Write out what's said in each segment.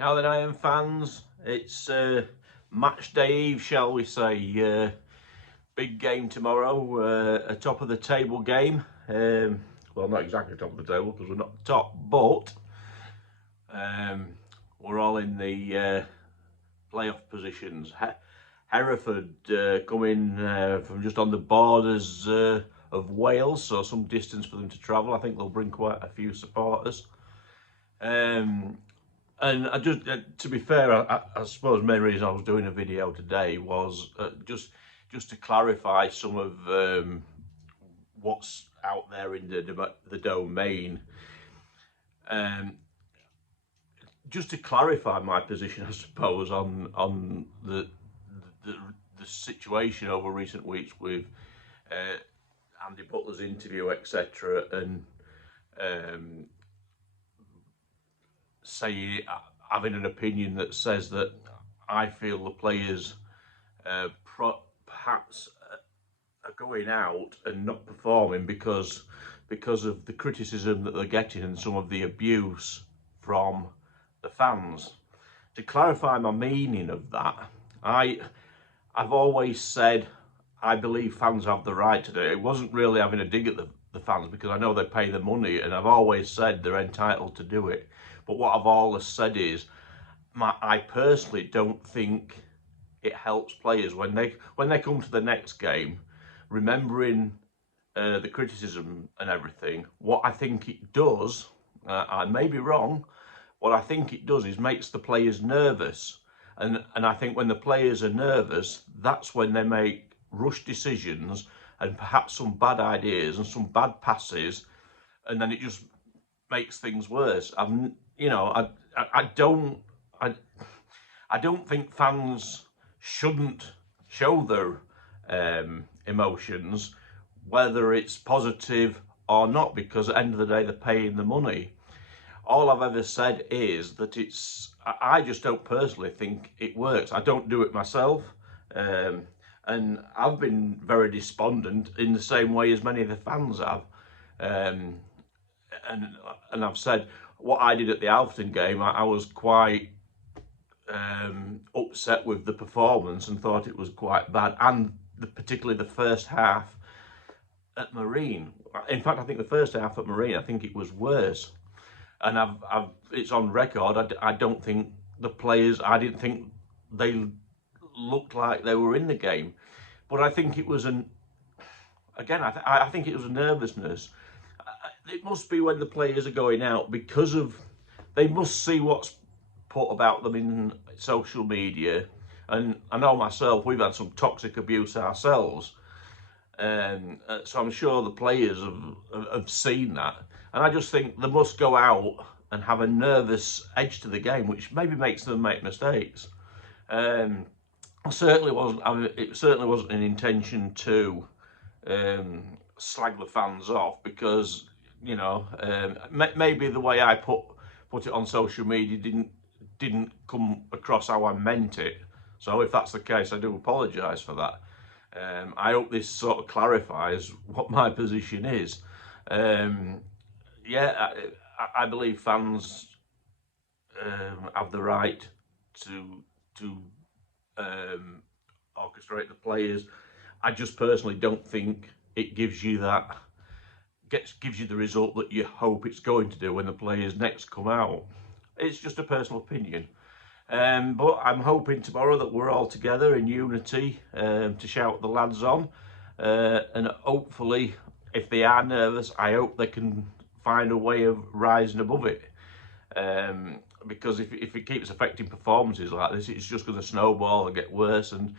Now then, Iron fans, it's match day eve, shall we say. Big game tomorrow, a top of the table game. Well, not exactly top of the table because we're not top, but we're all in the playoff positions. Hereford coming from just on the borders of Wales, so some distance for them to travel. I think they'll bring quite a few supporters. And I just, to be fair, I suppose the main reason I was doing a video today was just to clarify some of what's out there in the domain. Just to clarify my position, I suppose, on the situation over recent weeks with Andy Butler's interview, etc., and having an opinion that says that I feel the players perhaps are going out and not performing because of the criticism that they're getting and some of the abuse from the fans. To clarify my meaning of that, I've always said I believe fans have the right to do it. It wasn't really having a dig at the fans, because I know they pay the money, and I've always said they're entitled to do it. But what I've always said is, I personally don't think it helps players when they come to the next game, remembering the criticism and everything. What I think it does, I may be wrong, what I think it does is makes the players nervous. And I think when the players are nervous, that's when they make rush decisions and perhaps some bad ideas and some bad passes, and then it just makes things worse. I don't think fans shouldn't show their emotions, whether it's positive or not, because at the end of the day they're paying the money. All I've ever said is that I just don't personally think it works. I don't do it myself, and I've been very despondent in the same way as many of the fans have. And I've said what I did at the Alfton game, I was quite upset with the performance and thought it was quite bad, and particularly the first half at Marine. In fact, I think the first half at Marine, I think it was worse. And it's on record. I don't think the players, I didn't think they looked like they were in the game. But I think it was I think it was a nervousness. It must be when the players are going out, because they must see what's put about them in social media. And I know myself, we've had some toxic abuse ourselves. So I'm sure the players have seen that. And I just think they must go out and have a nervous edge to the game, which maybe makes them make mistakes. It certainly wasn't an intention to slag the fans off, because maybe the way I put it on social media didn't come across how I meant it. So if that's the case, I do apologise for that. I hope this sort of clarifies what my position is. I believe fans have the right to orchestrate the players. I just personally don't think it gives you the result that you hope it's going to do when the players next come out. It's just a personal opinion. But I'm hoping tomorrow that we're all together in unity to shout the lads on. And hopefully, if they are nervous, I hope they can find a way of rising above it. Because if it keeps affecting performances like this, it's just going to snowball and get worse, and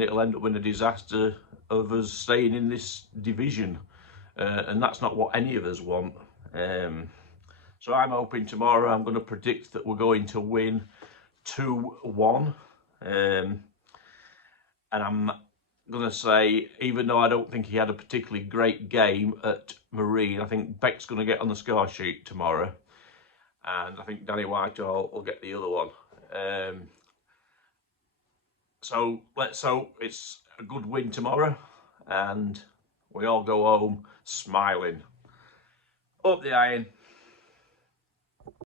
it'll end up in a disaster of us staying in this division. And that's not what any of us want. So I'm hoping tomorrow, I'm going to predict that we're going to win 2-1. And I'm going to say, even though I don't think he had a particularly great game at Marine, I think Beck's going to get on the score sheet tomorrow. And I think Danny Whitehall will get the other one. So let's hope it's a good win tomorrow and we all go home smiling. Up the iron.